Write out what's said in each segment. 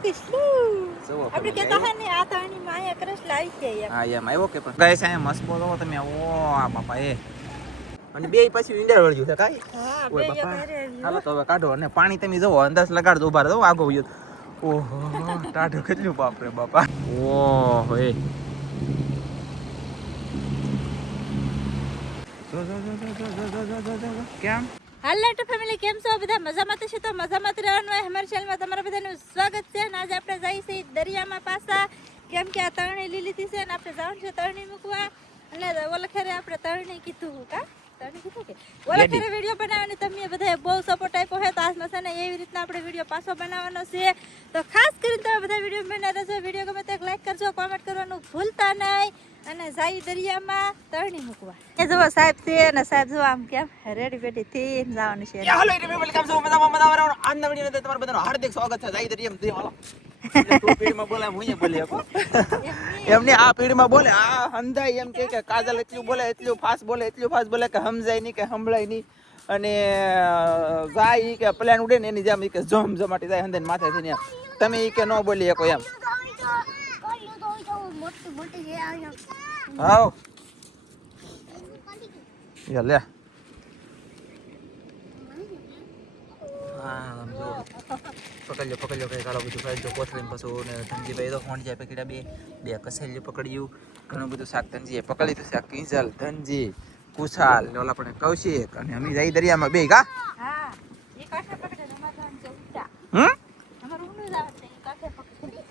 આપણે કેતા હે ને આ તાણી માયા કરસ લાવી છે એમ. હા એમ આવ્યો કે પણ ગાઈસ આ મસ્ત બોલો તમે ઓ આ બાપા એ અને બેય પછી ઈંડા વળ્યું છે કાઈ હા બે કરે હાલો તો હવે કાઢો અને પાણી તમે જોવો અંદાજ લગાડ દો ઉભા રહો આગો વયો ઓહો ટાઢો કેટલું બાપ રે બાપા ઓહો એ કેમ હાલો તો ફેમિલી કેમ છો બધા મજામાં છો તો મજામાં રહેવાનું હોય અમારી ચેનલમાં તમારા બધાનું સ્વાગત છે અને આજે આપણે જઈએ છીએ દરિયામાં પાછા કેમ કે આ તરણી લીલીથી છે ને આપણે જવાનું છે તરણી મૂકવા એટલે ઓલખેરે આપણે તરણી કીધું કા તરણી કીધું કે ઓલખેરે વિડીયો બનાવવાની તમે બધા બહુ સપોર્ટ આપ્યો છે તો આજમાં છે ને એવી રીતના આપણે વિડીયો પાછો બનાવવાનો છે તો ખાસ કરીને તમે બધા વિડીયો બનાવી રહેજો વિડીયો ગમે તો લાઈક કરજો કોમેન્ટ કરવાનું ભૂલતા નહીં અને જાય દરિયામાં તરણી મૂકવા એ જો સાહેબ છે અને સાહેબ જો આમ કેમ રેડી બેડી થી જવાનું છે હાલો એટલે વેલકમ છો મજામાં આજના વિડીયો ને તમારું બધાનું હાર્દિક સ્વાગત છે જાય દરિયામાં થી હાલો તું પીડીમાં બોલે હું અહીંયા બોલી શકો એમને આ પીડીમાં બોલે આ સમજાય એમ કે કાજલ એટલું બોલે એટલું ફાસ્ટ બોલે કે સમજાય નહીં કે સંભળાય નહીં અને જાય કે પ્લેન ઉડે ને એની જેમ કે જમ જમાટી જાય હંદે માથે થઈને તમે કે ન બોલી શકો એમ હાઉ યા લે પકડ્યો કઈ કાળો બધું ખાઈ જો કોથળીમાં પશુ ને ધનજીભાઈ તો ફોન જાય પકડ્યા બે કસેલ્યું પકડ્યું ઘણું બધું શાક ધનજીએ પકડી લીધું શાક કિંજલ ધનજી કુશાલ ને ઓલા પણ કૌશિક અને અમે જઈ દરિયામાં બે કા હા એ કાઠે પકડે અમાર ધન ઉઠા અમાર ઊંડું જાવત એ કાઠે પકડે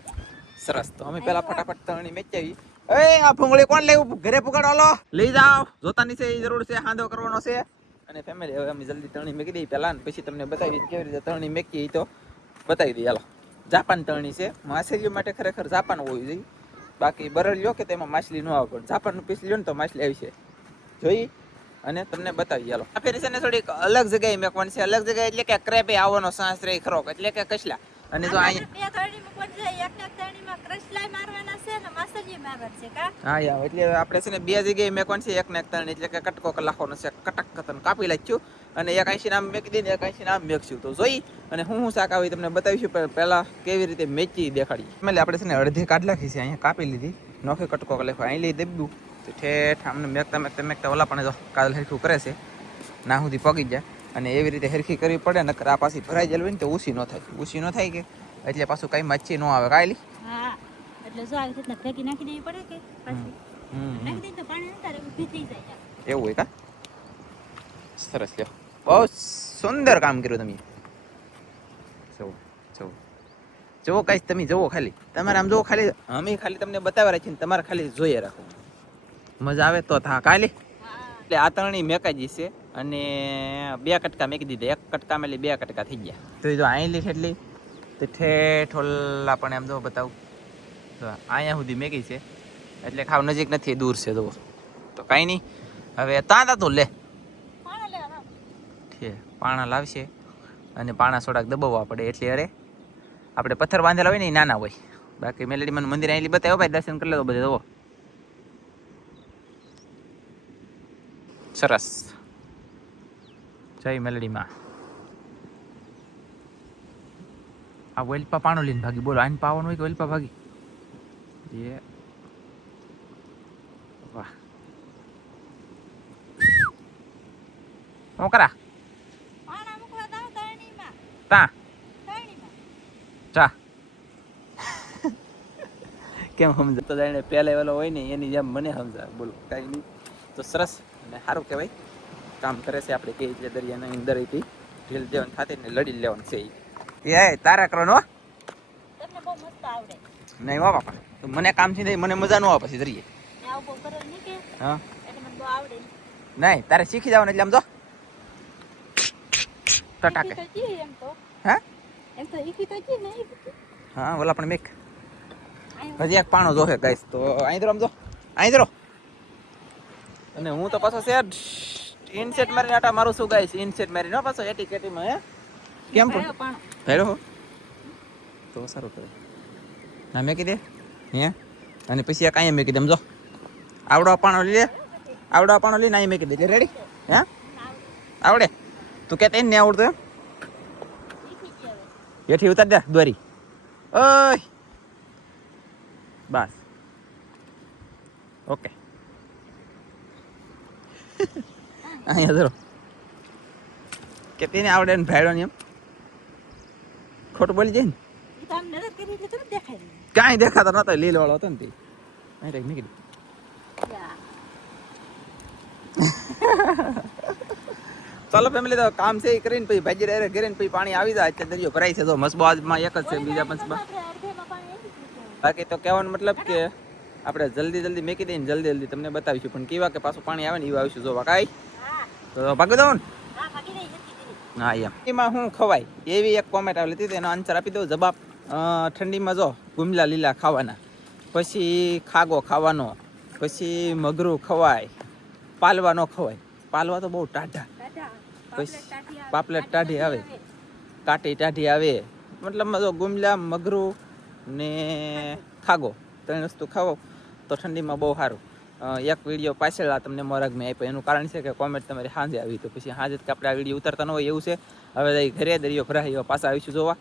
સરસ તો અમે પેલા ફટાફટ તરણી મેચાવી એ આ ભૂંગળી કોણ લેવું ઘરે પકડો લો લઈ જાઓ જોતાની છે જરૂર છે હાંધો કરવાનો છે અને ફેમિલી હવે અમે જલ્દી તરણી મેકી દઈએ પહેલા ને પછી તમને બતાવી કેવી રીતે તરણી મેકી તો બતાવી દઈએ હાલો જાપાન તરણી છે માછલીઓ માટે ખરેખર જાપાન હોવી જોઈએ બાકી બરડ લ્યો કે તેમાં માછલી ન આવે પણ જાપાનનું પીસ લ્યો ને તો માછલી આવી છે જોઈ અને તમને બતાવી હાલો આ ફેરી છે ને થોડીક અલગ જગ્યાએ મેકવાની છે અલગ જગ્યાએ એટલે કે ક્રેપે આવવાનો સાંસ રહી ખરો એટલે કે કસલા અને જો અહીંયા તરણી મૂકવાની છે એક તરણીમાં કસલા મારવાના છે ને માછલી મારવાની છે કા હા યાર એટલે આપણે છે ને બે જગ્યાએ મેકવાની છે એક ને એક તરણી એટલે કે કટકો કલાકોનો છે કટક કતન કાપી લાગ્યું અને એક 80 નામ મેકી દઈને એક 80 નામ મેકશું તો જોઈ અને હું શાક આવી તમને બતાવીશું પહેલા કેવી રીતે મેચી દેખાડી એટલે આપણે છે ને અડધી કાઢ નાખી છે અહીંયા કાપી લીધી નોખે કટકો લખો અહીં લઈ દેબું તો ઠેઠ આમને મેકતા ઓલા પણ જો કાજલ હરખું કરે છે ના સુધી પગી જાય અને એવી રીતે હરખી કરવી પડે નકર આ પાછી ભરાઈ જલવી ને તો ઊસી ન થાય કે એટલે પાછું કઈ મચ્છી ન આવે કાયલી હા એટલે જો આવી રીતના ફેંકી નાખી દેવી પડે કે પાછી નાખી દે તો પાણી અંતરે ઊભી થઈ જાય એવું હોય કા સરસ લ્યો બહુ સુંદર કામ કર્યું તમે જોવો કઈ તમે જોવો ખાલી તમારે આમ જોવો ખાલી અમે ખાલી તમને બતાવ્યા રાખીએ ને તમારે ખાલી જોઈએ રાખો મજા આવે તો થા કાલી એટલે આ તરણી મેકાઈ જશે અને બે કટકા મેકી દીધા એક કટકા મેલી બે કટકા થઈ ગયા તો જો અહીં લીધી એટલી તો ઠેઠ ઓલા પણ એમ જો બતાવું તો અહીંયા સુધી મેકી છે એટલે ખાવ નજીક નથી દૂર છે જુઓ તો કાંઈ નહીં હવે ત્યાં તો લે પાણા લાવશે અને પાણા થોડાક દબાવવા પડે એટલે અરે આપણે પથ્થર બાંધેલા હોય ને એ નાના હોય બાકી મેલેડીમાં મંદિર અહીં બતાવ્યો ભાઈ દર્શન કરી લો બધે જુઓ સરસ જય મેલડીમાં આ વેલપા પાણો લઈને ભાગી બોલો આને પાવાનું હોય કે વેલપા ભાગી એ વાહ હું કરા તા ચા કેમ સમજતો જાણે પહેલા વેલો હોય ને એની જેમ મને સમજા બોલો કાંઈ નહીં તો સરસ અને સારું કહેવાય કામ કરે છે આપણે કઈ રીતે દરિયાના અંદર ઢીલ દેવાની ખાતી ને લડી લેવાનું છે એ તારા કરવાનો તમને બહુ મસ્ત આવડે નહીં હો બાપા તો મને કામ થી મને મજા ન આવે પછી દરિયે હા નહીં તારે શીખી જવાનું એટલે આમ તો ટટાકે હા હા ઓલા પણ મેક હજી એક પાણો જોશે ગાઈસ તો અહીં તો સમજો અહીં તો અને હું તો પાછો સેટ ઇનસેટ મારીને આટા મારું શું ગાઈસ ઇનસેટ મારીને પાછો એટી કેટીમાં હે કેમ પણ ભેરો તો સારું કરે ના મેકી દે હે અને પછી એક અહીંયા મેકી દે સમજો આવડો પાણો લઈને અહીં મેકી દે એટલે રેડી હે આવડે તું કે તને આવડતું એમ હેઠી ઉતાર દે દોરી ઓય બસ ઓકે અહીંયા ધરો કે તેને આવડે ને ભાડો ને એમ ખોટું બોલી જાય ને કાંઈ દેખાતો નતો લીલ વાળો હતો ને તે નીકળી ચાલો ફેમિલી તો કામ છે એ કરીને પછી ભાજી ડાયરેક્ટ ઘરે પછી પાણી આવી જાય અત્યારે દરિયો ભરાય છે તો મસબામાં એક જ છે બીજા મસબા બાકી તો કહેવાનો મતલબ કે આપણે જલ્દી મેકી દઈએ ને જલ્દી તમને બતાવીશું પણ કેવા કે પાછું પાણી આવે ને એવા આવીશું જોવા કાંઈ તો ભાગી દઉં ને હા એમાં શું ખવાય એવી એક કોમેન્ટ આવેલી હતી એનો આન્સર આપી દઉં જવાબ ઠંડીમાં જો ગુમલા લીલા ખાવાના પછી ખાગો ખાવાનો પછી મગરું ખવાય પાલવા ન ખવાય પાલવા તો બહુ ટાઢા પછી પાપલેટ ટાઢી આવે કાટી ટાઢી આવે મતલબમાં જો ગુમલા મગરું ને ખાગો ત્રણ વસ્તુ ખાવો તો ઠંડીમાં બહુ સારું એક વિડીયો પાછળ તમને મોરગ મેં આપ્યો એનું કારણ છે કે કોમેન્ટ તમારી સાંજે આવી તો પછી સાંજે કે આપણે આ વિડીયો ઉતરતા ન હોય એવું છે હવે ઘરે દરિયો ભરાયો પાછા આવીશું જોવા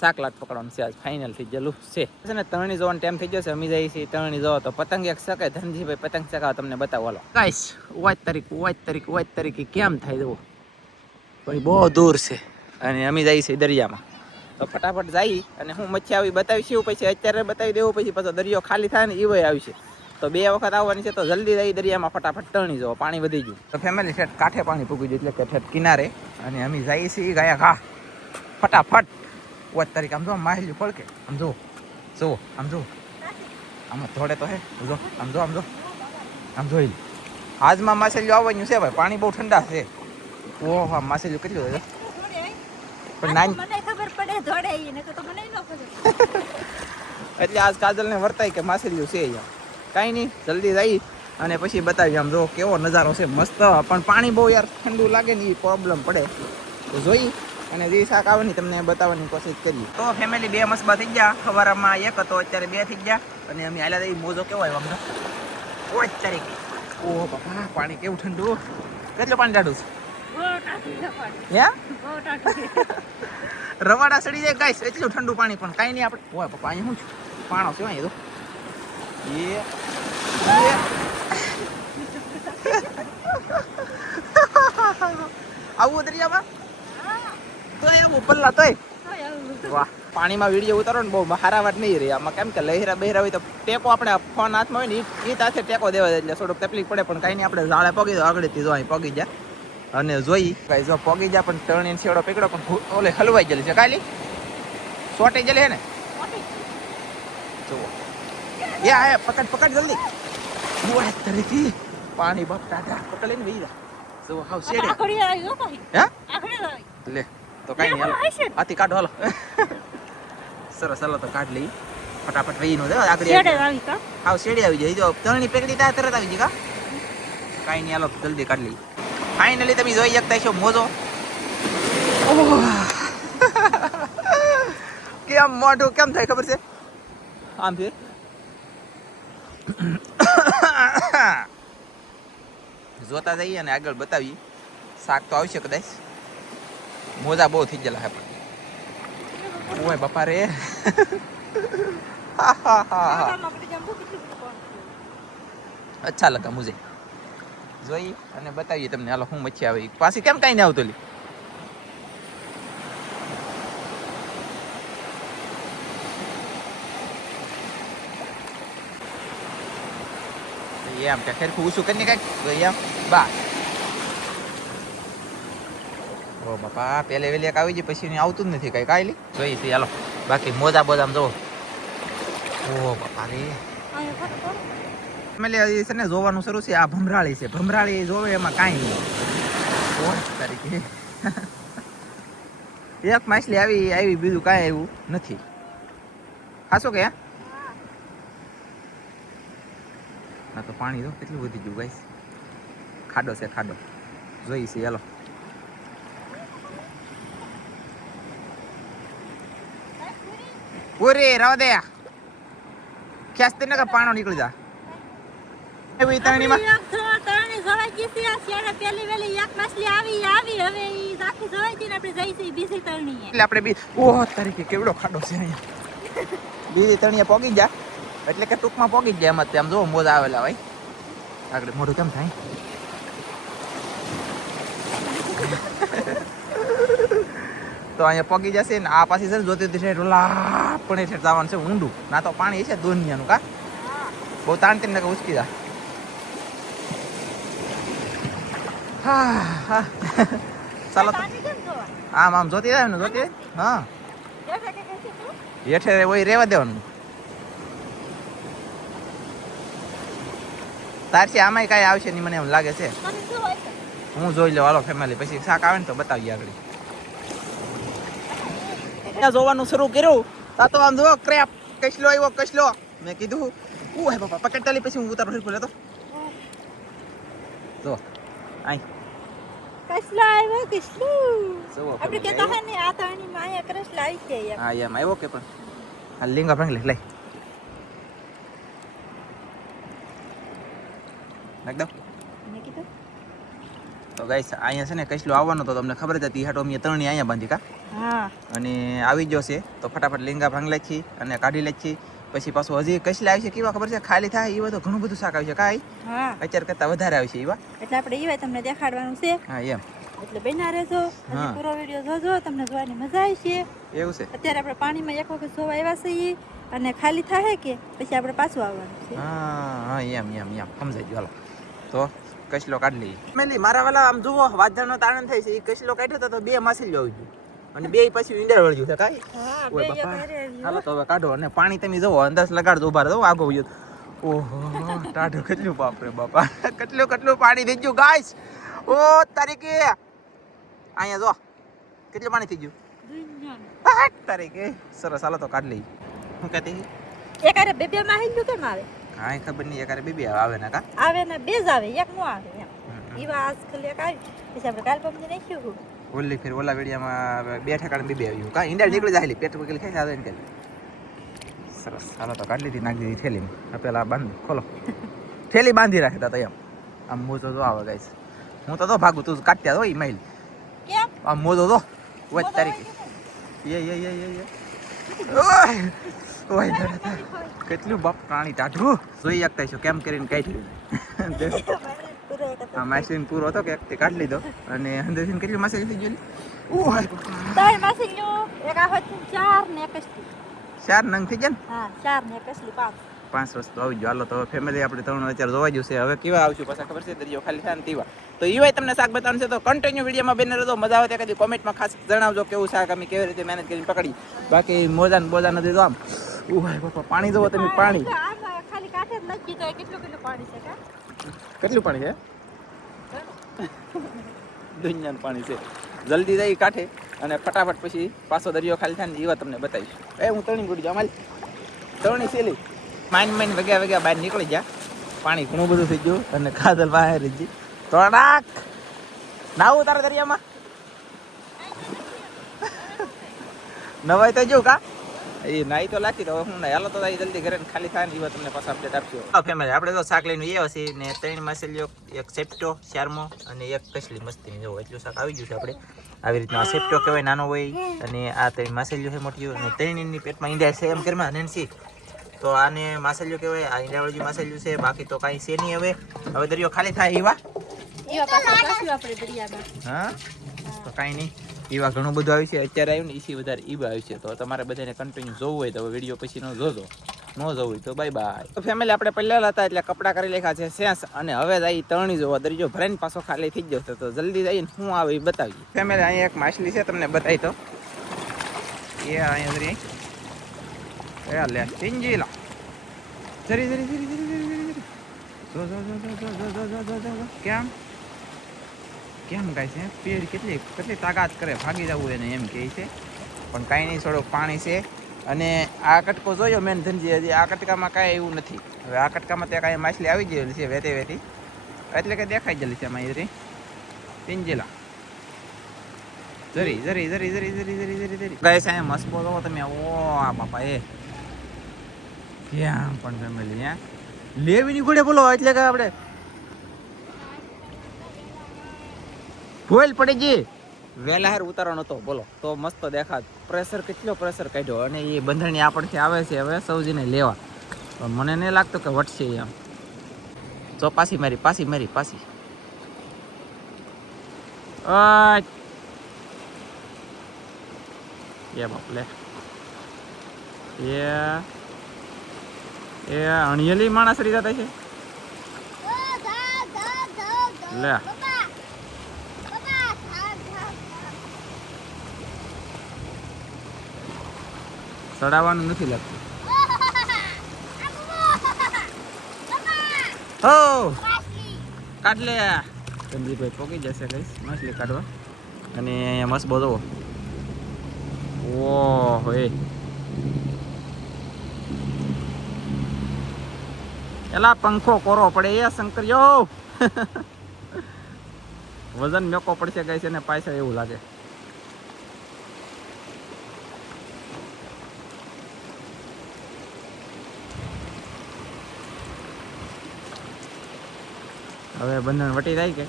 શાકલાટ પકડવાનું છે આજ ફાઇનલ થઈ ગયેલું છે ને તરણી જોવાનો ટાઈમ થઈ ગયો છે અમે જઈએ છીએ તરણી જોવા તો પતંગ એક શકે ધનજીભાઈ પતંગ ચગાવવા તમને બતાવો ગાઈસ વાત તારીખ કેમ થાય જવો પણ બહુ દૂર છે અને અમે જઈએ છીએ દરિયામાં તો ફટાફટ જઈ અને હું મચ્છી આવી બતાવીશું પછી અત્યારે બતાવી દેવું પછી પાછો દરિયો ખાલી થાય ને એવો આવશે તો 2 વખત આવવાની છે તો જલ્દી જઈ દરિયામાં ફટાફટ તરણી જવો પાણી વધી ગયું તો ફેમિલી ઠેઠ કાંઠે પાણી પૂગી ગયું એટલે કે ઠેઠ કિનારે અને અમે જઈએ છીએ ગયા ઘા ફટાફટ વાત તારીખ આમ જો માહેલું ફળકે આમ જો આમ જો આમાં થોડે તો હે જો આમ જોઈ આજમાં માછલીઓ આવવાનું છે ભાઈ પાણી બહુ ઠંડા છે ઓહો માછલીઓ કેટલું છે પણ નાની મને ખબર પડે ધોડે એને તો મને ન ખબર એટલે આજ કાજલને વર્તાય કે માછલીઓ છે અહીંયા કાંઈ નહીં જલ્દી જઈ અને પછી બતાવી આમ જો કેવો નજારો છે મસ્ત પણ પાણી બહુ યાર ઠંડુ લાગે ને એ પ્રોબ્લેમ પડે તો જોઈ અને જે શાક આવે ને તમને બતાવવાની કોશિશ કરી તો ફેમિલી 2 મસબા થઈ ગયા સવારમાં એક હતો અત્યારે 2 થઈ ગયા અને અમે હાલ્યા જઈ મોજો કેવો આવ્યો અમને ઓય તારીખ ઓહો બાપા પાણી કેવું ઠંડુ કેટલું પાણી ટાઢું છે રવાડા સડી જાય ગાઈસ એટલું ઠંડુ પાણી પણ કાંઈ નહીં આપણે ઓય બાપા અહીંયા શું છે પાણો છે અહીંયા તો આવું દરિયામાં તો એવું પલ્લા તોય વાહ પાણીમાં વિડીયો ઉતારો ને બહુ હારા વાત નહીં રહી આમાં કેમ કે લહેરા બહેરા હોય તો ટેકો આપણે ફોન હાથમાં હોય ને એ સાથે ટેકો દેવા એટલે થોડુંક તકલીફ પડે પણ કાંઈ નહીં આપણે ઝાડે પગી દો આગળથી જો અહીં પગી જાય અને જોઈ કાંઈ જો પગી જાય પણ તરણી છેડો પકડો પણ ઓલે હલવાઈ ગયેલી છે કાલી સોટી ગયેલી હે ને જુઓ એ આ પકડ જલ્દી તરીકે પાણી બાપ ટાટા પકડ લઈને વહી જા જો હાવ શેડે હે લે તો કાઈ નહીં હાલો આથી કાઢો હાલો સરસ હાલો તો કાઢ લઈ ફટાફટ વહી નો દે આગળ શેડે આવી કા હાવ શેડે આવી જાય જો તરણી પકડી તા તરત આવી જી કા કાઈ નહીં હાલો જલ્દી કાઢ લઈ ફાઇનલી તમે જોઈ શકતા છો મોજો કેમ મોઢું કેમ થાય ખબર છે આમ છે જોતા જઈએ અને આગળ બતાવીએ શાક તો આવશે કદાચ મોજા બહુ થઈ ગયેલા હે પણ ઓય બાપા રે અચ્છા લગા મુજે જોઈ અને બતાવીએ તમને હાલો હું મચ્છી આવે પાછી કેમ કાંઈ નહીં આવતો લી એમ કે ખેરખું ઊંચું કરીને કાંઈક એમ બા ઓ બાપા પેલે વેલી એક આવી જાય પછી આવતું જ નથી કાંઈ કાંઈ જોઈ છે હાલો બાકી મોજા બોજામ જો ઓ બાપા રે ફેમિલી છે ને જોવાનું શરૂ છે આ ભમરાળી છે ભમરાળી જોવે એમાં કાંઈ નહીં તારીખે એક માછલી આવી બીજું કાંઈ આવ્યું નથી ખાસો કે ના તો પાણી તો કેટલું વધી ગયું ગાઈસ ખાડો છે ખાડો જોઈ છે હાલો ઓરે રાવ દે ખેંચતે ને કે પાણો નીકળી જા એવી તરણીમાં તરણી સવાઈ ગઈ છે શેડે પેલી વેલી એક માછલી આવી હવે ઈ આખી સવાઈ ગઈ ને આપણે જઈ છે બીજી તરણી એટલે આપણે બી ઓહ તારીખે કેવડો ખાડો છે અહીંયા બીજી તણીયા પોગી જા એટલે કે ટૂંકમાં પોગી જ જાય એમ જ આમ જો મોજા આવેલા ભાઈ આગળ મોઢું કેમ થાય તો અહીંયા પોગી જશે ને આ પાછી છે ને જોતી હતી ઓલા પણ છે જવાનું છે ઊંડું ના તો પાણી છે દુનિયાનું કા બહુ તાણતી ને ઉચકી જા હા હા ચાલો તો આમ આમ જોતી જાય ને જોતી હા હેઠે હોય રેવા દેવાનું તારથી આમાંય કાંઈ આવશે નહીં મને એમ લાગે છે હું જોઈ લઉં હાલો ફેમિલી પછી શાક આવે ને તો બતાવીએ આગળ ત્યાં જોવાનું શરૂ કર્યું તા તો આમ જો ક્રેપ કસલો આવ્યો કસલો મેં કીધું હે બાપા પકડતાલી પછી હું ઉતારો ખોલે તો જો આઈ કસલો આવ્યો કસલો જો આપણે કેતા હે ને આ તાણી માયા કસલો આવી છે એમ હા એમ આવ્યો કે પણ આ લીંગા ભાંગ લે નાખ દો મેં કીધું તો ગાઈસ અહીંયા છે ને કસલો આવવાનો તો તમને ખબર જ હતી હાટો અમે ત્રણેય અહીંયા બાંધી કા હા અને આવી ગયો છે તો ફટાફટ લીંગા ભાંગ લેખી અને કાઢી લેખી પછી પાછું હજી કસલા આવી છે કેવા ખબર છે ખાલી થાય એવા તો ઘણું બધું શાક આવી છે કાંઈ હા અત્યારે કરતા વધારે આવી છે એવા એટલે આપણે ઈવાય તમને દેખાડવાનું છે હા એમ એટલે બન્યા રહેજો અને હા. પૂરો વિડિયો જોજો તમને જોવાની મજા આવશે એવું છે અત્યારે આપણે પાણીમાં એક વખત જોવા આવ્યા છીએ અને ખાલી થાય કે પછી આપણે પાછું આવવાનું છે હા હા એમ સમજાઈ ગયું હાલો તો કસલો કાઢી લઈએ મેલી મારા વાલા આમ જુઓ વાદળનો તારણ થાય છે એ કસલો કાઢ્યો તો બે માછલી આવી ગયું અને બે પછી ઈંડા વળગ્યું છે કાંઈ હા ઓય બે બાપા. એક હારે હાલો તો હવે કાઢો અને પાણી તમે જુઓ અંદાજ લગાડજો ઉભા રહો આગો ગયો ઓહો ટાઢું કેટલું બાપરે બાપા કેટલું પાણી થઈ ગયું ગાઈસ ઓ તારીકે અહીંયા જો કેટલું પાણી થઈ ગયું દુનિયાનું. તારીકે સરસ હાલો તો કાઢ લઈ હું કહેતી એક હારે બે બે માં હિન્દુ કેમ આવે કાંઈ ખબર નહીં એકારે બે આવે ને કા આવે ને બે જ આવે એક નો આવે એમ ઈવા આજકાલ એક આવી પછી આપણે કાલ પમને નાખ્યું ઓલી ફેર ઓલા વેડિયામાં બે ઠેકાણે બે આવ્યું કા ઈંડા નીકળી જાય પેટ વગેરે ખાઈ આવે ને સરસ હાલો તો કાઢી લીધી નાખી દીધી થેલીમાં આ પેલા બાંધ ખોલો થેલી બાંધી રાખતા તો એમ આમ મોજો જો આવે ગાઈસ હું તો ભાગું તું કાઢ્યા હોય માઇલ કેમ આમ મોજો જો વચ તારીખે ઓય કેટલું બાપ પ્રાણી ટાઢું જોઈ શકતા છો કેમ કરીને કાઢી આ માછલીને પૂરો હતો કે એકથી કાઢી લીધો અને અંદરથી કેટલી માછલી થઈ ગયેલી ઓય તાર માસીલું એક આ હોત 4 ને 21 ચાર નંગ થઈ ગયા ને હા 4 ને 21 પાંચ વસ્તુ આવી ગયો હાલો તો ફેમિલી આપણે ત્રણ અત્યારે જોવા જશે હવે કેવા આવશું પાછા ખબર છે દરિયો ખાલી થાય ને તેવા તો એવાય તમને શાક બતાવવાનું છે તો કન્ટિન્યુ વિડીયોમાં બેન રહેજો મજા આવે ત્યાં કદી કોમેન્ટમાં ખાસ જણાવજો કેવું શાક અમે કેવી રીતે મહેનત કરીને પકડી બાકી મોજા ને બોજા નથી તો આમ ઓય બાપા પાણી જોવો તમે પાણી ખાલી કાઠે જ નથી તો કેટલું પાણી છે કા કેટલું પાણી છે દુનિયાનું પાણી છે જલ્દી જઈ કાંઠે અને ફટાફટ પછી પાછો દરિયો ખાલી થાય ને એવા તમને બતાવીશ હું તણી ગુડી જાઉં મારી તણી સેલી માઇન વગ્યા બહાર નીકળી ગયા પાણી ઘણું બધું થઈ ગયું અને કાદલ બહાર રહી ગઈ થોડાક નાવું તારા દરિયામાં નવાઈ તો જો કા એ નાઈ તો લાગી તો હું નહીં હાલો તો જલ્દી ઘરે ખાલી થાય ને એવા તમને પાછા અપડેટ આપશો ફેમિલી આપણે તો શાક લઈને આવ્યા છીએ ને 3 માછલીઓ એક સેપ્ટો ચારમો અને એક કસલી મસ્તીની જો એટલું શાક આવી ગયું છે આપણે આવી રીતના આ સેપ્ટો કહેવાય નાનો હોય અને આ 3 માછલીઓ છે મોટી અને 3ની પેટમાં ઈંડા છે એમ કરીમાં નેન્સી તો આને માછલીઓ કહેવાય આ ઈંડાવાળી માછલીઓ છે બાકી તો કાંઈ છે નહીં હવે દરિયો ખાલી થાય એવા આપણે દરિયામાં હા તો કાંઈ નહીં એવા ઘણું બધું આવ્યું છે અત્યારે આવ્યું ને એસી વધારે ઈવા આવ્યું છે તો તમારે બધાને કન્ટિન્યુ જોવું હોય તો વિડીયો પછી નો જોજો ન જોવું હોય તો બાય બાય તો ફેમિલી આપણે પહેલા હતા એટલે કપડાં કરી લેખા છે સેન્સ અને હવે જઈ તણી જોવા દરિયો ભરાઈને પાછો ખાલી થઈ જશે તો જલ્દી જઈને શું આવે એ બતાવીએ ફેમિલી અહીંયા એક માછલી છે તમને બતાવી તો એ અહીંયા જરી એ લે ચિંજીલા જરી કેમ કાંઈ છે પેડ કેટલી તાકાત કરે ભાગી જવું એને એમ કહે છે પણ કાંઈ નહીં થોડુંક પાણી છે અને આ કટકો જોયો મેન ધનજી હજી આ કટકામાં કાંઈ એવું નથી હવે આ કટકામાં ત્યાં કાંઈ માછલી આવી ગયેલી છે વેતી એટલે કે દેખાઈ ગયેલી છે એમાં જરી પિંજેલા જરી ગાય છે મસ્કો જોવો તમે ઓ આ બાપા એ ક્યાં પણ ફેમિલી હે લેવી ની ઘોડે બોલો એટલે કે આપણે ફોઈલ પડી ગઈ વહેલા હાર ઉતારવાનો હતો બોલો તો મસ્ત દેખાત. પ્રેશર કેટલો પ્રેશર કાઢ્યો અને એ બંધણી આપણથી આવે છે હવે સૌજીને લેવા. પણ મને નહીં લાગતું કે વટશે એમ. જો પાછી મારી એ બાપ લે એ અણિયેલી માણસ રહી જતા છે લે. ચડાવવાનું નથી લાગતું. હો કાઢ લે. ધનજીભાઈ પોકી જશે કઈશ માછલી કાઢવા. અને અહીંયા મસ્ત બધો ઓહો એલા પંખો કોરો પડે એ શંકરિયો. વજન મેકો પડશે કઈ છે ને પાછળ એવું લાગે. હવે બંધન વટી જાય કે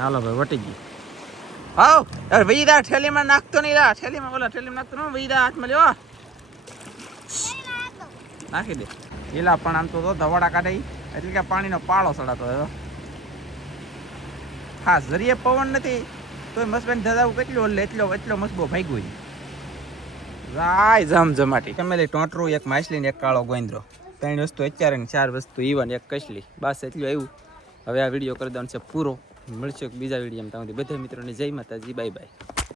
હાલો ભાઈ વટી ગઈ. હાવ અરે વૈદા ઠેલીમાં નાખતો નહીં રા. ઠેલીમાં બોલા ઠેલીમાં નાખતો ન વૈદા હાથમાં લ્યો નાખી દે. એલા પણ આમ તો ધવાડા કાઢે એટલે કે પાણીનો પાળો સડાતો હતો. હા જરીએ પવન નથી તો મસ્ત ધજાવું કેટલું એટલો મસ્બો ભાગ્યો છે. રાય જમજમાટી ફેમિલી ટોટરું એક માછલી ને એક કાળો ગોંદરો 3 વસ્તુ અત્યારે ને 4 વસ્તુ ઈવન એક કસલી બસ એટલું આવ્યું. હવે આ વિડીયો કરી દેવાનો છે પૂરો. મળશે બીજા વિડીયોમાં. તમારી બધા મિત્રોને જય માતાજી બાય બાય.